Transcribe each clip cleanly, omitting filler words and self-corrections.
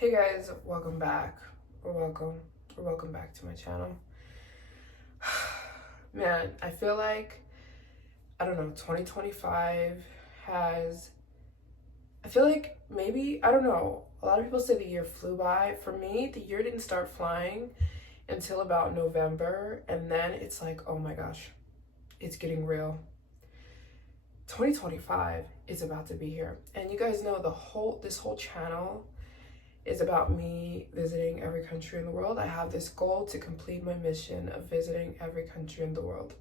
Hey guys, welcome back, or welcome back to my channel. Man, I feel like, I don't know, 2025 has, I feel like maybe, I don't know, a lot of people say the year flew by. For me, the year didn't start flying until about November, and then it's like, oh my gosh, it's getting real. 2025 is about to be here. And you guys know this whole channel is about me visiting every country in the world. I have this goal to complete my mission of visiting every country in the world.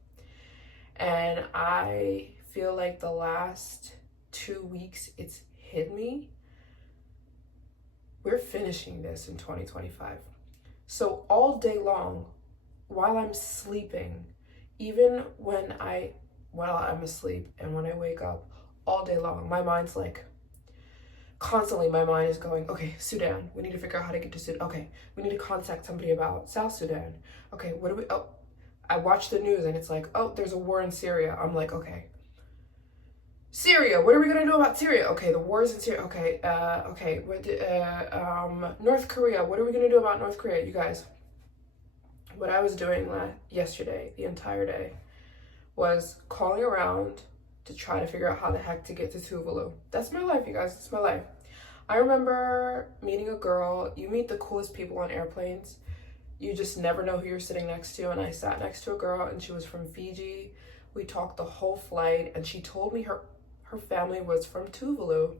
And I feel like the last 2 weeks it's hit me. We're finishing this in 2025. So all day long, while I'm sleeping, even while I'm asleep and when I wake up, all day long, my mind's like, constantly my mind is going, okay, Sudan, we need to figure out how to get to Sudan. Okay, we need to contact somebody about South Sudan. Okay, I watch the news and it's like, oh, there's a war in Syria. I'm like, okay, Syria, what are we gonna do about Syria? Okay, the war is in Syria. Okay, North Korea, what are we gonna do about North Korea? You guys, what I was doing yesterday, the entire day, was calling around to try to figure out how the heck to get to Tuvalu. That's my life, you guys. That's my life. I remember meeting a girl. You meet the coolest people on airplanes. You just never know who you're sitting next to. And I sat next to a girl and she was from Fiji. We talked the whole flight and she told me her family was from Tuvalu.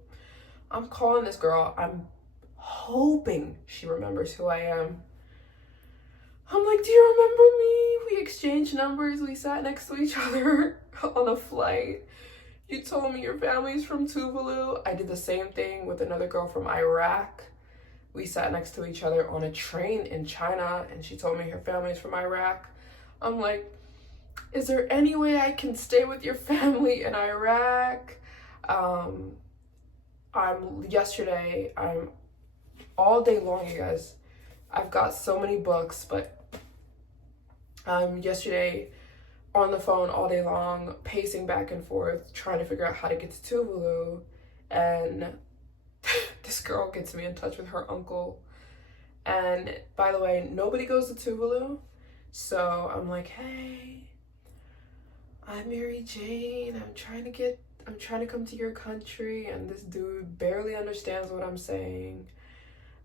I'm calling this girl. I'm hoping she remembers who I am. I'm like, do you remember me? We exchanged numbers. We sat next to each other on a flight. You told me your family's from Tuvalu. I did the same thing with another girl from Iraq. We sat next to each other on a train in China and she told me her family's from Iraq. I'm like, is there any way I can stay with your family in Iraq? I'm all day long, you guys. I've got so many books, but yesterday on the phone all day long, pacing back and forth, trying to figure out how to get to Tuvalu. And this girl gets me in touch with her uncle. And by the way, nobody goes to Tuvalu. So I'm like, hey, I'm Mary Jane. I'm trying to come to your country. And this dude barely understands what I'm saying.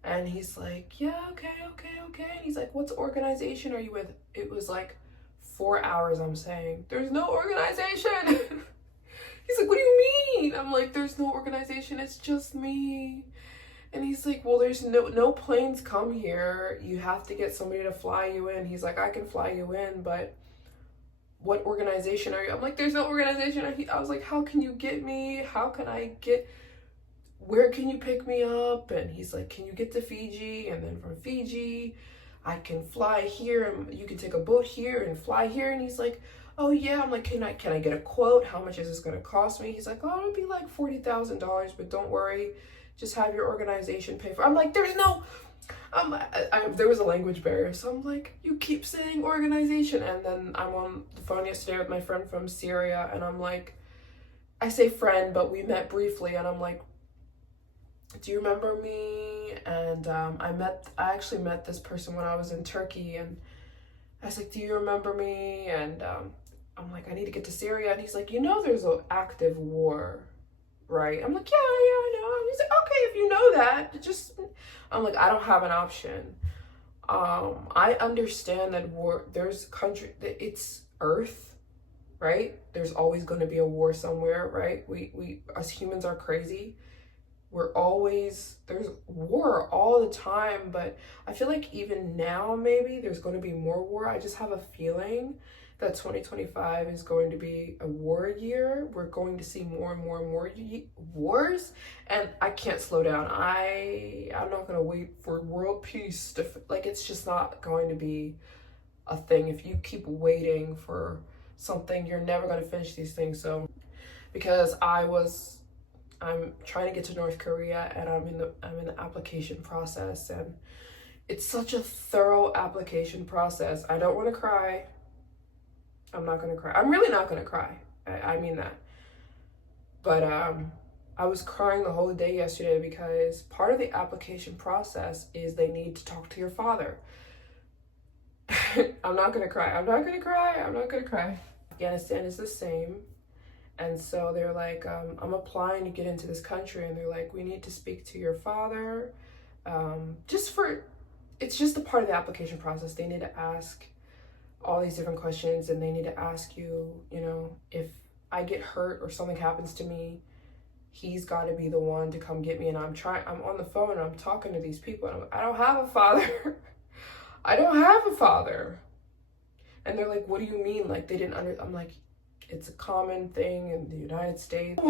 And he's like, yeah, okay. And he's like, what organization are you with? It was like 4 hours I'm saying, there's no organization. He's like, what do you mean? I'm like, there's no organization, it's just me. And he's like, well, there's no planes come here. You have to get somebody to fly you in. He's like, I can fly you in, but what organization are you? I'm like, there's no organization. I was like, how can you get me? Where can you pick me up? And he's like, can you get to Fiji? And then from Fiji, I can fly here and you can take a boat here and fly here. And he's like, oh yeah. I'm like, can I get a quote? How much is this gonna cost me? He's like, oh, it'll be like $40,000, but don't worry, just have your organization pay for it. I'm like, there was a language barrier. So I'm like, you keep saying organization. And then I'm on the phone yesterday with my friend from Syria and I'm like, I say friend, but we met briefly and I'm like, do you remember me? And I actually met this person when I was in Turkey and I was like, do you remember me? And I'm like, I need to get to Syria. And he's like, you know there's an active war, right? I'm like, yeah, I know. And he's like, okay, if you know that, I'm like, I don't have an option. I understand that it's Earth, right? There's always going to be a war somewhere, right? We as humans are crazy. There's war all the time, but I feel like even now maybe there's going to be more war. I just have a feeling that 2025 is going to be a war year. We're going to see more and more and more wars, and I can't slow down. I'm not going to wait for world peace it's just not going to be a thing. If you keep waiting for something, you're never going to finish these things. So because I'm trying to get to North Korea and I'm in the application process, and it's such a thorough application process. I don't want to cry. I'm not going to cry. I'm really not going to cry. I mean that. But I was crying the whole day yesterday because part of the application process is they need to talk to your father. I'm not gonna cry. I'm not gonna cry. I'm not gonna cry. Afghanistan is the same. And so they're like, I'm applying to get into this country. And they're like, we need to speak to your father. It's just a part of the application process. They need to ask all these different questions, and they need to ask you, you know, if I get hurt or something happens to me, he's got to be the one to come get me. And I'm on the phone and I'm talking to these people, and I don't have a father. I don't have a father. And they're like, what do you mean? Like, they didn't I'm like, it's a common thing in the United States.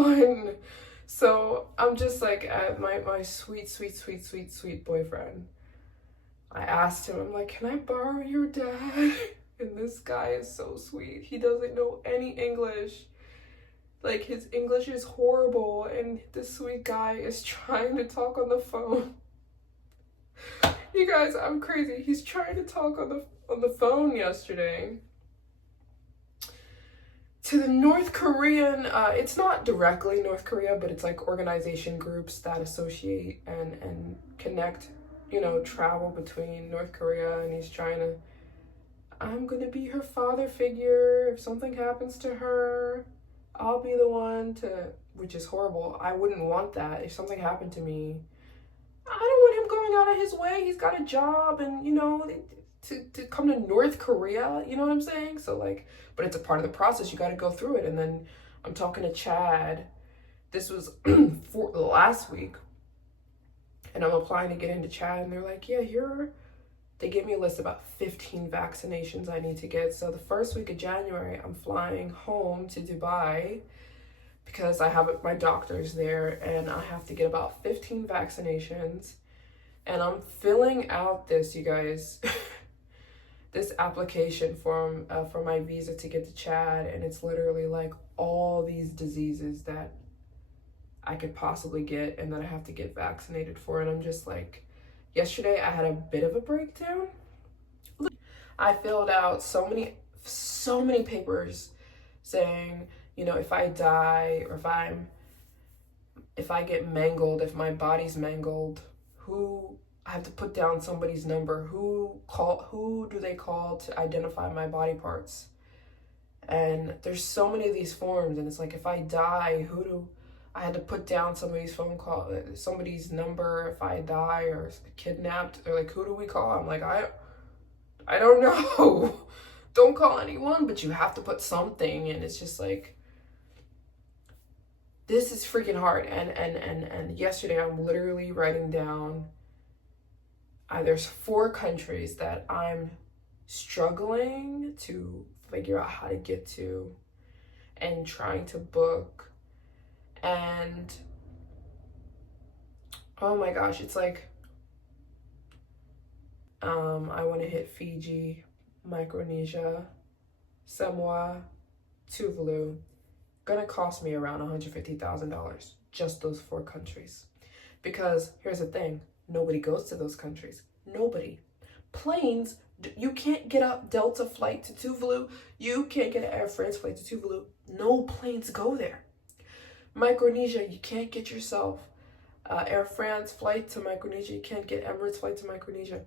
So I'm just like, my sweet boyfriend. I asked him, I'm like, can I borrow your dad? And this guy is so sweet. He doesn't know any English. Like, his English is horrible, and this sweet guy is trying to talk on the phone. You guys, I'm crazy. He's trying to talk on the phone yesterday to the North Korean, it's not directly North Korea, but it's like organization groups that associate and connect, you know, travel between North Korea. And he's trying to, I'm gonna be her father figure. If something happens to her, I'll be the one to, which is horrible. I wouldn't want that. If something happened to me, I don't want him going out of his way. He's got a job, and, you know, to come to North Korea, you know what I'm saying? So like, but it's a part of the process. You got to go through it. And then I'm talking to Chad. This was for last week, and I'm applying to get into Chad, and they're like, yeah, they gave me a list of about 15 vaccinations I need to get. So the first week of January, I'm flying home to Dubai because I have my doctor's there, and I have to get about 15 vaccinations. And I'm filling out this, you guys, this application form for my visa to get to Chad, and it's literally like all these diseases that I could possibly get and that I have to get vaccinated for. And I'm just like, yesterday I had a bit of a breakdown. I filled out so many papers saying, you know, if I die, or if I get mangled, if my body's mangled, I have to put down somebody's number. Who do they call to identify my body parts? And there's so many of these forms, and it's like, if I die, I had to put down somebody's somebody's number if I die or kidnapped. They're like, who do we call? I'm like, I don't know. Don't call anyone, but you have to put something. And it's just like, this is freaking hard. And yesterday I'm literally writing down, there's 4 countries that I'm struggling to figure out how to get to and trying to book. And oh my gosh, it's like, I want to hit Fiji, Micronesia, Samoa, Tuvalu. Gonna cost me around $150,000, just those 4 countries. Because here's the thing, nobody goes to those countries. Nobody. Planes, you can't get a Delta flight to Tuvalu. You can't get an Air France flight to Tuvalu. No planes go there. Micronesia, you can't get yourself Air France flight to Micronesia. You can't get Emirates flight to Micronesia.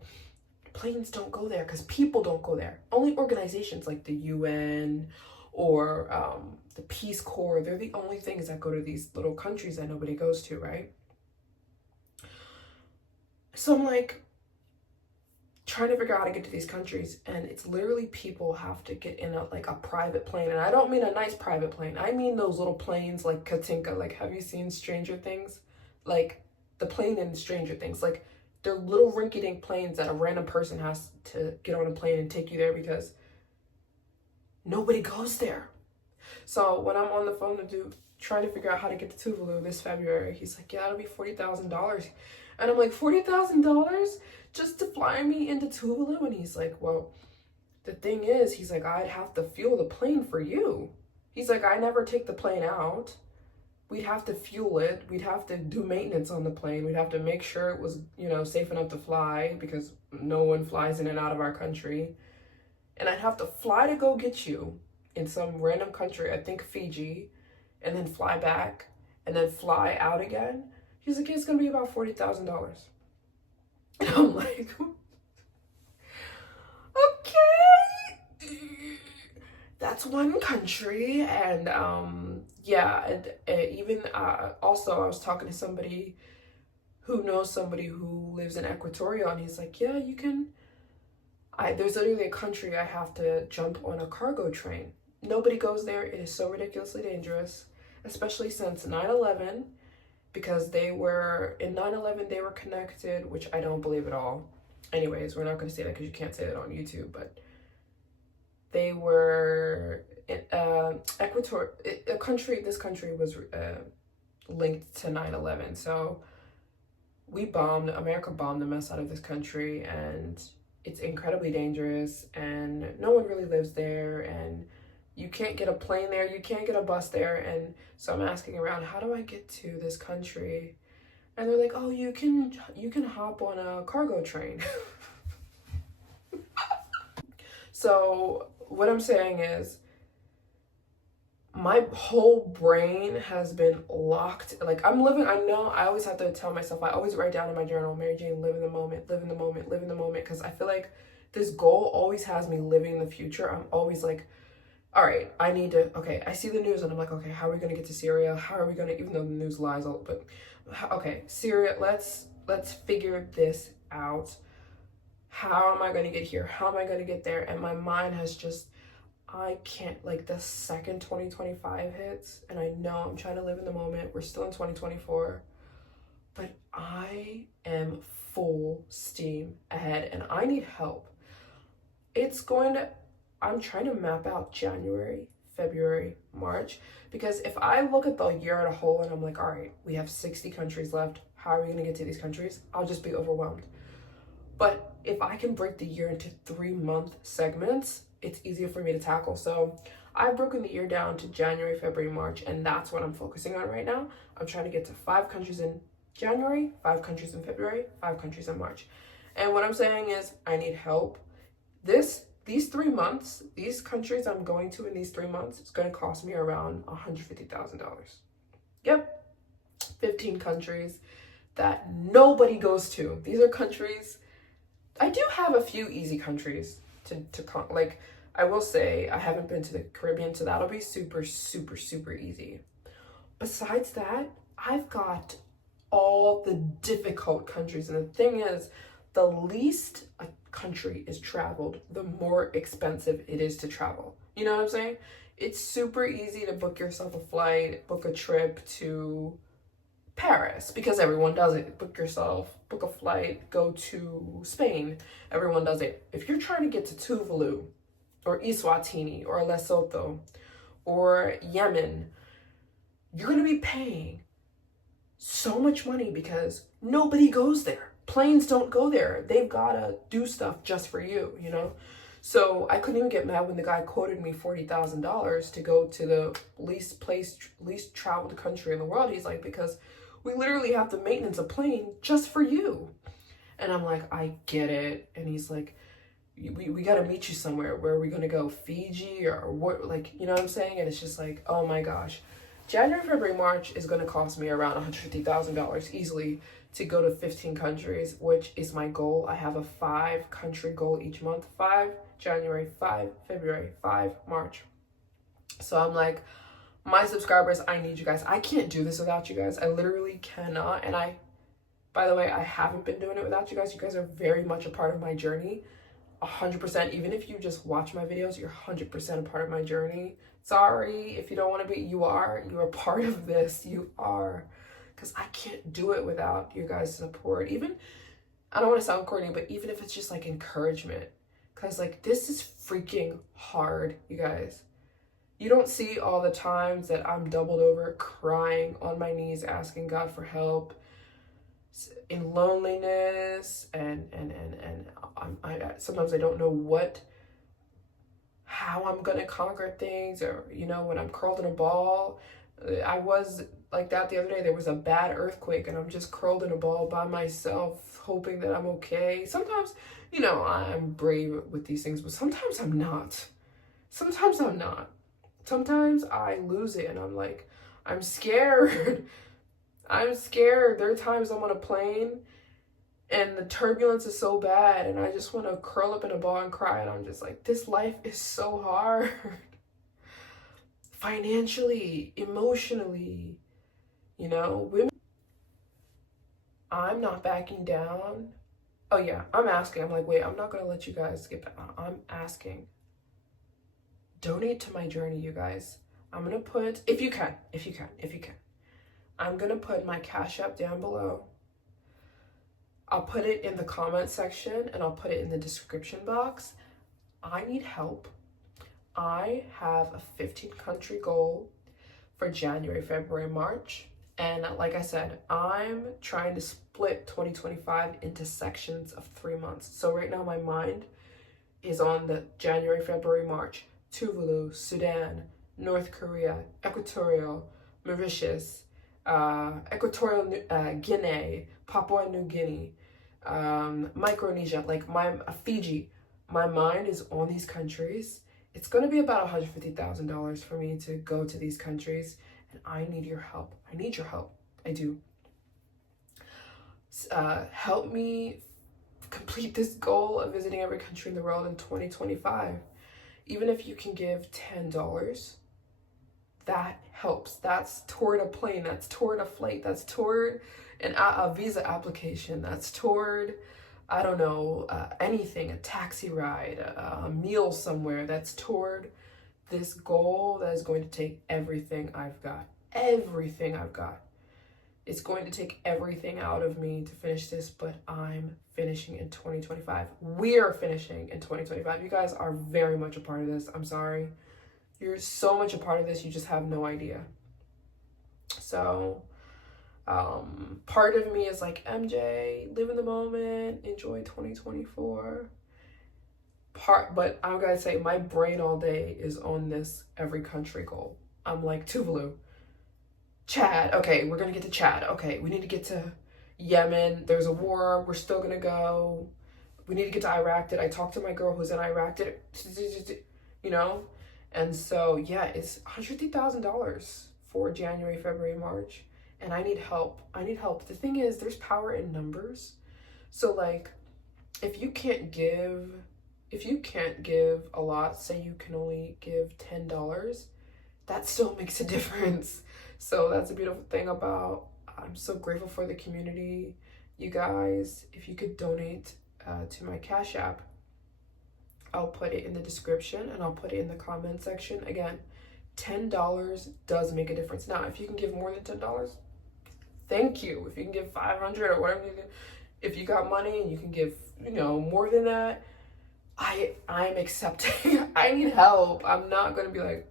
Planes don't go there because people don't go there. Only organizations like the UN or the Peace Corps, they're the only things that go to these little countries that nobody goes to, right? So I'm like trying to figure out how to get to these countries, and it's literally people have to get in a private plane. And I don't mean a nice private plane. I mean those little planes like Katinka. Like, have you seen Stranger Things? Like the plane in Stranger Things. Like, they're little rinky-dink planes that a random person has to get on a plane and take you there because nobody goes there. So when I'm on the phone trying to figure out how to get to Tuvalu this February, he's like, yeah, it'll be $40,000. And I'm like, $40,000 just to fly me into Tuvalu? And he's like, well, the thing is, he's like, I'd have to fuel the plane for you. He's like, I never take the plane out. We'd have to fuel it. We'd have to do maintenance on the plane. We'd have to make sure it was, you know, safe enough to fly because no one flies in and out of our country. And I'd have to fly to go get you in some random country, I think Fiji, and then fly back. and then fly out again. He's like, yeah, it's gonna be about $40,000. And I'm like, okay, that's one country. And yeah, and even also I was talking to somebody who knows somebody who lives in Equatoria, and he's like, yeah, you can, there's literally a country I have to jump on a cargo train. Nobody goes there. It is so ridiculously dangerous, especially since 9/11, because they were, in 9/11, they were connected, which I don't believe at all. Anyways, we're not going to say that because you can't say that on YouTube, but they were, Ecuador, this country was linked to 9/11. So America bombed the mess out of this country, and it's incredibly dangerous, and no one really lives there, and you can't get a plane there, you can't get a bus there. And so I'm asking around, how do I get to this country? And they're like, oh, you can hop on a cargo train. So what I'm saying is, my whole brain has been locked. Like, I know I always have to tell myself, I always write down in my journal, Mary Jane, live in the moment, live in the moment, live in the moment. Because I feel like this goal always has me living in the future. I'm always like, all right, okay, I see the news and I'm like, okay, how are we going to get to Syria? How are we going to, even though the news lies, but okay, Syria, let's figure this out. How am I going to get here? How am I going to get there? And my mind has just, I can't, like, the second 2025 hits, and I know I'm trying to live in the moment. We're still in 2024, but I am full steam ahead, and I need help. I'm trying to map out January, February, March, because if I look at the year as a whole and I'm like, all right, we have 60 countries left, how are we going to get to these countries? I'll just be overwhelmed. But if I can break the year into 3-month segments, it's easier for me to tackle. So I've broken the year down to January, February, March, and that's what I'm focusing on right now. I'm trying to get to 5 countries in January, 5 countries in February, 5 countries in March. And what I'm saying is, I need help. These 3 months, these countries I'm going to in these 3 months, it's going to cost me around $150,000. Yep, 15 countries that nobody goes to. These are countries, I do have a few easy countries like, I will say I haven't been to the Caribbean, so that'll be super, super, super easy. Besides that, I've got all the difficult countries. And the thing is, the least a country is traveled, the more expensive it is to travel. You know what I'm saying? It's super easy to book yourself a flight, book a trip to Paris, because everyone does it. Book a flight, go to Spain. Everyone does it. If you're trying to get to Tuvalu or Eswatini or Lesotho or Yemen, you're going to be paying so much money because nobody goes there. Planes don't go there. They've got to do stuff just for you, you know? So I couldn't even get mad when the guy quoted me $40,000 to go to the least traveled country in the world. He's like, because we literally have to maintenance a plane just for you. And I'm like, I get it. And he's like, we got to meet you somewhere. Where are we going to go? Fiji or what? Like, you know what I'm saying? And it's just like, oh my gosh. January, February, March is going to cost me around $150,000 easily to go to 15 countries, which is my goal. I have a 5-country goal each month. 5 January, 5 February, 5 March. So I'm like, my subscribers, I need you guys. I can't do this without you guys. I literally cannot. And by the way, I haven't been doing it without you guys. You guys are very much a part of my journey. 100%. Even if you just watch my videos, you're 100% a part of my journey. Sorry if you don't want to be. You are part of this. You are. Because I can't do it without your guys' support. Even, I don't want to sound corny, but even if it's just like encouragement. Because like, this is freaking hard, you guys. You don't see all the times that I'm doubled over crying on my knees asking God for help in loneliness, and I sometimes I don't know how I'm gonna conquer things, or you know, when I'm curled in a ball. I was like that the other day. There was a bad earthquake and I'm just curled in a ball by myself hoping that I'm okay. Sometimes, you know, I'm brave with these things, but sometimes I'm not. Sometimes I lose it and I'm like, I'm scared. I'm scared. There are times I'm on a plane and the turbulence is so bad and I just want to curl up in a ball and cry, and I'm just like, this life is so hard. Financially, emotionally, women. I'm not backing down. Oh yeah, I'm asking. I'm like, wait, I'm not gonna let you guys skip it. I'm asking. Donate to my journey, you guys. I'm gonna put, if you can, I'm gonna put my Cash App down below. I'll put it in the comment section and I'll put it in the description box. I need help. I have a 15 country goal for January, February, March. And like I said, I'm trying to split 2025 into sections of 3 months. So right now my mind is on the January, February, March. Tuvalu, Sudan, North Korea, Equatorial, Mauritius, Equatorial Guinea, Papua New Guinea, Micronesia, like Fiji. My mind is on these countries. It's going to be about $150,000 for me to go to these countries, and I need your help. I need your help. I do. Help me complete this goal of visiting every country in the world in 2025. Even if you can give $10, that helps. That's toward a plane. That's toward a flight. That's toward a visa application. That's toward, I don't know, anything, a taxi ride, a meal somewhere. That's toward this goal that is going to take everything I've got. Everything I've got. It's going to take everything out of me to finish this, but I'm finishing in 2025. We're finishing in 2025. You guys are very much a part of this. I'm sorry. You're so much a part of this, you just have no idea. So, part of me is like, MJ, live in the moment, enjoy 2024. But I'm gonna say my brain all day is on this every country goal. I'm like, Tuvalu, Chad, okay, we're gonna get to Chad. Okay, we need to get to Yemen. There's a war, we're still gonna go. We need to get to Iraq. Did I talk to my girl who's in Iraq? And so, yeah, it's $150,000 for January, February, March. And I need help. I need help. The thing is, there's power in numbers. So, like, if you can't give a lot, say you can only give $10, that still makes a difference. So that's a beautiful thing about, I'm so grateful for the community. You guys, if you could donate to my Cash App, I'll put it in the description and I'll put it in the comment section. Again, $10 does make a difference. Now, if you can give more than $10, thank you. If you can give 500 or whatever you can, if you got money and you can give, more than that, I'm accepting. I need help. I'm not going to be like,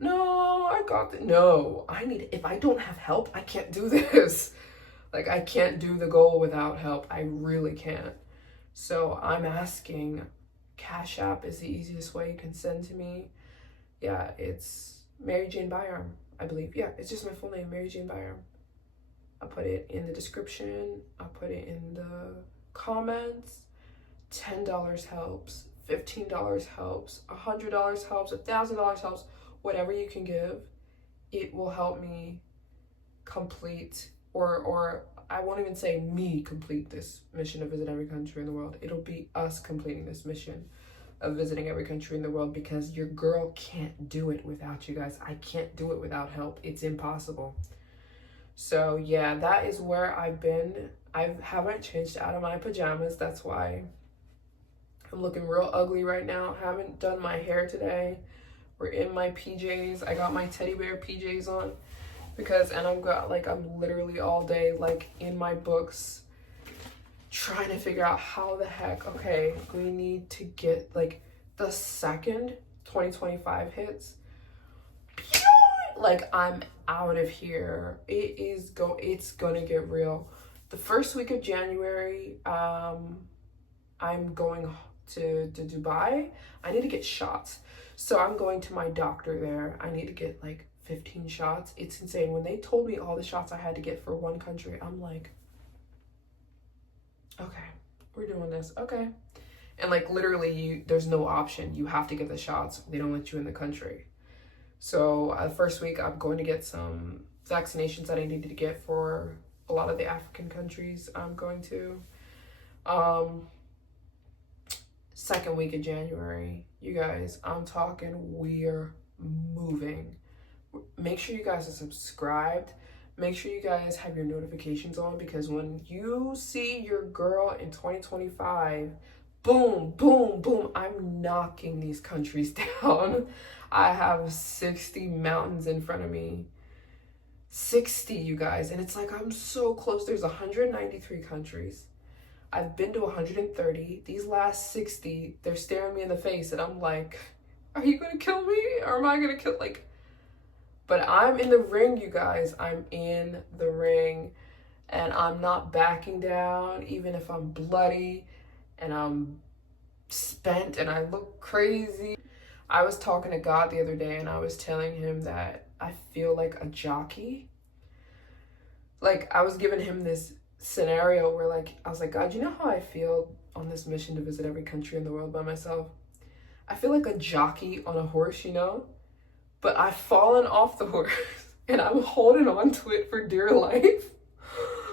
no, I got it. No, if I don't have help, I can't do this. Like, I can't do the goal without help. I really can't. So I'm asking, Cash App is the easiest way you can send to me. Yeah, it's Mary Jane Byram, I believe. Yeah, it's just my full name, Mary Jane Byram. I'll put it in the description. I'll put it in the comments. $10 helps. $15 helps. $100 helps. $1,000 helps. Whatever you can give, it will help me complete, or I won't even say me complete this mission of visit every country in the world. It'll be us completing this mission of visiting every country in the world, because your girl can't do it without you guys. I can't do it without help. It's impossible. So yeah, that is where I've been. I haven't changed out of my pajamas. That's why I'm looking real ugly right now. Haven't done my hair today. We're in my PJs. I got my teddy bear PJs on and I'm literally all day like in my books trying to figure out how the heck, okay, we need to get like the second 2025 hits, like I'm out of here. It's gonna get real. The first week of January, I'm going to Dubai. I need to get shots. So I'm going to my doctor there. I need to get like 15 shots. It's insane. When they told me all the shots I had to get for one country, I'm like, okay, we're doing this. Okay. And like literally there's no option. You have to get the shots. They don't let you in the country. So the first week I'm going to get some vaccinations that I needed to get for a lot of the African countries I'm going to. Second week of January, you guys, I'm talking, we're moving. Make sure you guys are subscribed. Make sure you guys have your notifications on, because when you see your girl in 2025, boom, boom, boom, I'm knocking these countries down. I have 60 mountains in front of me. 60, you guys. And it's like, I'm so close. There's 193 countries. I've been to 130. These last 60, they're staring me in the face, and I'm like, are you gonna kill me? Or am I gonna kill, like, but I'm in the ring, you guys. I'm in the ring, and I'm not backing down, even if I'm bloody and I'm spent and I look crazy. I was talking to God the other day, and I was telling him that I feel like a jockey. Like, I was giving him this scenario where, like, I was like, God, you know how I feel on this mission to visit every country in the world by myself? I feel like a jockey on a horse, you know? But I've fallen off the horse and I'm holding on to it for dear life.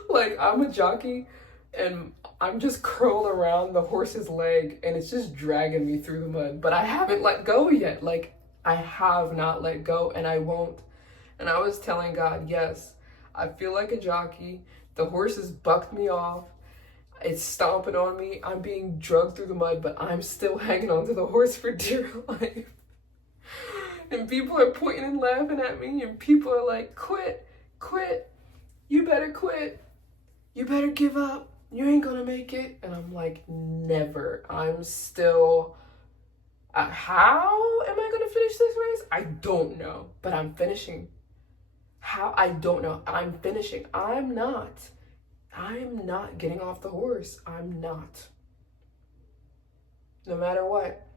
Like, I'm a jockey and I'm just curled around the horse's leg and it's just dragging me through the mud. But I haven't let go yet. Like, I have not let go, and I won't. And I was telling God, yes, I feel like a jockey. The horse has bucked me off. It's stomping on me. I'm being drugged through the mud, but I'm still hanging on to the horse for dear life. And people are pointing and laughing at me, and people are like, quit, quit. You better quit. You better give up. You ain't gonna make it. And I'm like, never. I'm still, how am I gonna finish this race? I don't know, but I'm finishing. How? I don't know. I'm finishing. I'm not getting off the horse. I'm not. No matter what.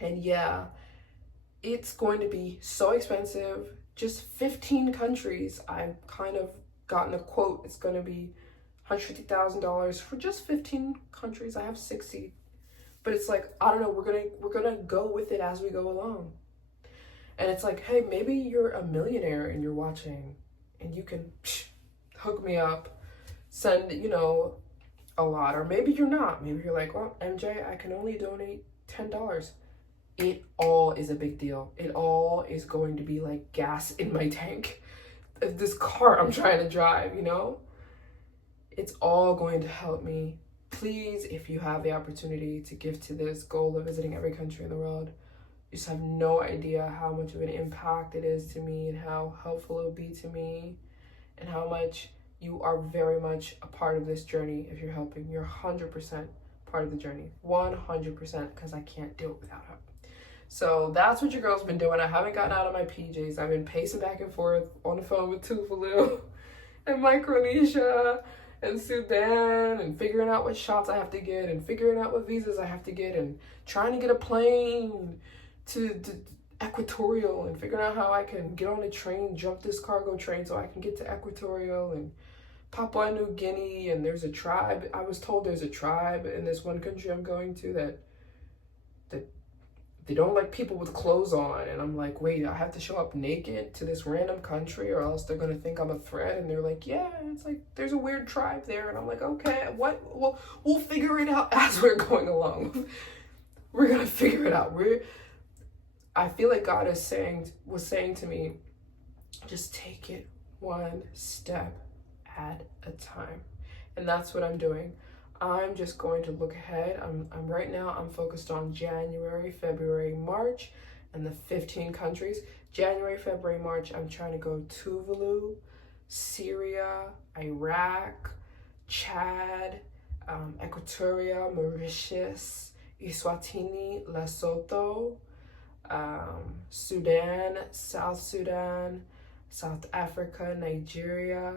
And yeah, it's going to be so expensive. Just 15 countries. I've kind of gotten a quote. It's going to be $150,000 for just 15 countries. I have 60. But it's like, I don't know, we're gonna go with it as we go along. And it's like, hey, maybe you're a millionaire and you're watching and you can hook me up, send, a lot. Or maybe you're not. Maybe you're like, well, MJ, I can only donate $10. It all is a big deal. It all is going to be like gas in my tank. This car I'm trying to drive, it's all going to help me. Please, if you have the opportunity to give to this goal of visiting every country in the world, you just have no idea how much of an impact it is to me and how helpful it will be to me and how much you are very much a part of this journey if you're helping. You're 100% part of the journey. 100%, because I can't do it without her. So that's what your girl's been doing. I haven't gotten out of my PJs. I've been pacing back and forth on the phone with Tuvalu and Micronesia and Sudan and figuring out what shots I have to get and figuring out what visas I have to get and trying to get a plane to Equatorial and figuring out how I can get on a train, jump this cargo train so I can get to Equatorial and Papua New Guinea. And there's a tribe. I was told there's a tribe in this one country I'm going to that they don't like people with clothes on. And I'm like, wait, I have to show up naked to this random country or else they're going to think I'm a threat. And they're like, yeah, it's like, there's a weird tribe there. And I'm like, okay, what? We'll figure it out as we're going along. We're going to figure it out. I feel like God was saying to me, just take it one step at a time. And that's what I'm doing. I'm just going to look ahead. I'm right now, I'm focused on January, February, March, and the 15 countries. January, February, March, I'm trying to go Tuvalu, Syria, Iraq, Chad, Equatoria, Mauritius, Eswatini, Lesotho, Sudan, South Africa, Nigeria,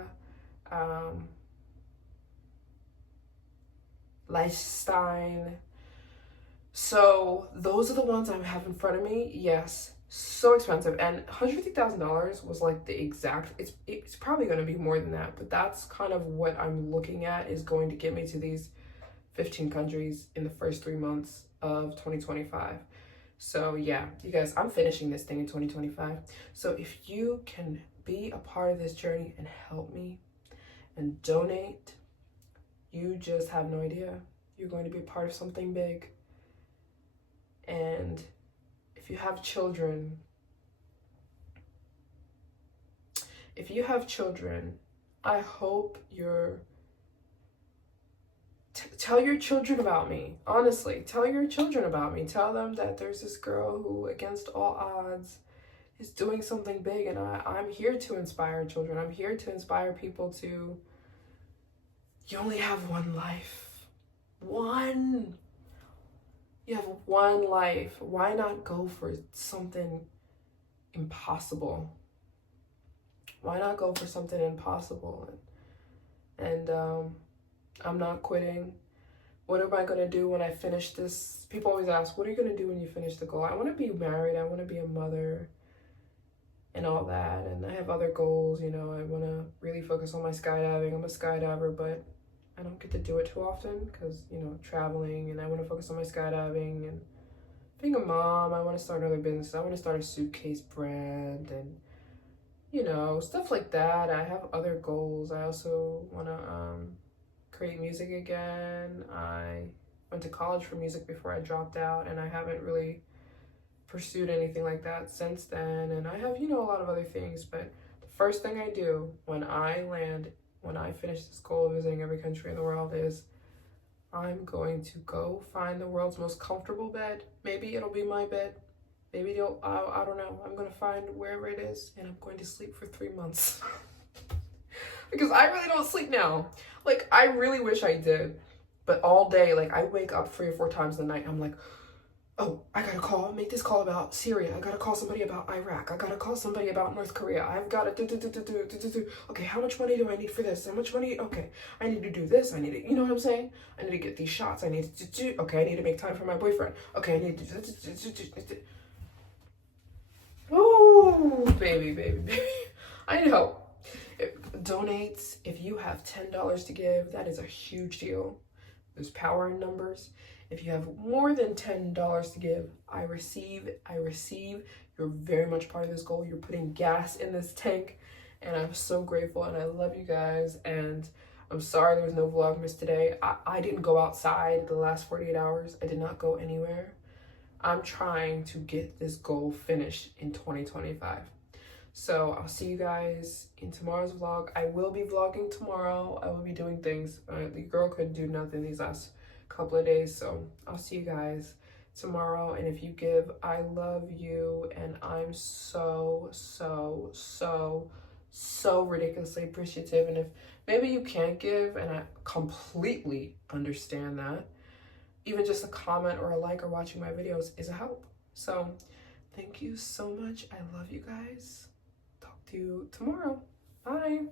Liechtenstein. So those are the ones I have in front of me. Yes, so expensive. And $150,000 was like the exact, it's probably going to be more than that, but that's kind of what I'm looking at is going to get me to these 15 countries in the first 3 months of 2025. So yeah, you guys, I'm finishing this thing in 2025. So if you can be a part of this journey and help me and donate, you just have no idea. You're going to be a part of something big. And if you have children, I hope you're tell your children about me. Honestly, tell your children about me. Tell them that there's this girl who, against all odds, is doing something big, and I'm here to inspire children. I'm here to inspire people to, you only have one life. One. You have one life. Why not go for something impossible? Why not go for something impossible? And I'm not quitting. What am I going to do when I finish this? People always ask, what are you going to do when you finish the goal? I want to be married. I want to be a mother and all that. And I have other goals, you know. I want to really focus on my skydiving. I'm a skydiver, but I don't get to do it too often because, you know, traveling. And I want to focus on my skydiving and being a mom. I want to start another business. I want to start a suitcase brand and, you know, stuff like that. I have other goals. I also want to create music again. I went to college for music before I dropped out, and I haven't really pursued anything like that since then. And I have, you know, a lot of other things, but the first thing I do when I finish this goal of visiting every country in the world is I'm going to go find the world's most comfortable bed. Maybe it'll be my bed. Maybe I don't know. I'm going to find wherever it is, and I'm going to sleep for 3 months. Because I really don't sleep now. Like, I really wish I did. But all day, like, I wake up 3 or 4 times in the night. I'm like, oh, I gotta make this call about Syria. I gotta call somebody about Iraq. I gotta call somebody about North Korea. I've gotta do. Okay, how much money do I need for this? How much money? Okay, I need to do this. I need to, you know what I'm saying? I need to get these shots. I need to do, okay, I need to make time for my boyfriend. Okay, I need to do. Oh, baby. I need help. Donates. If you have $10 to give, that is a huge deal. There's power in numbers. If you have more than $10 to give, I receive. You're very much part of this goal. You're putting gas in this tank, and I'm so grateful, and I love you guys. And I'm sorry there was no Vlogmas today. I didn't go outside the last 48 hours. I did not go anywhere. I'm trying to get this goal finished in 2025. So I'll see you guys in tomorrow's vlog. I will be vlogging tomorrow. I will be doing things. The girl couldn't do nothing these last couple of days. So I'll see you guys tomorrow. And if you give, I love you. And I'm so ridiculously appreciative. And if maybe you can't give, and I completely understand that, even just a comment or a like or watching my videos is a help. So thank you so much. I love you guys. Talk to you tomorrow. Bye.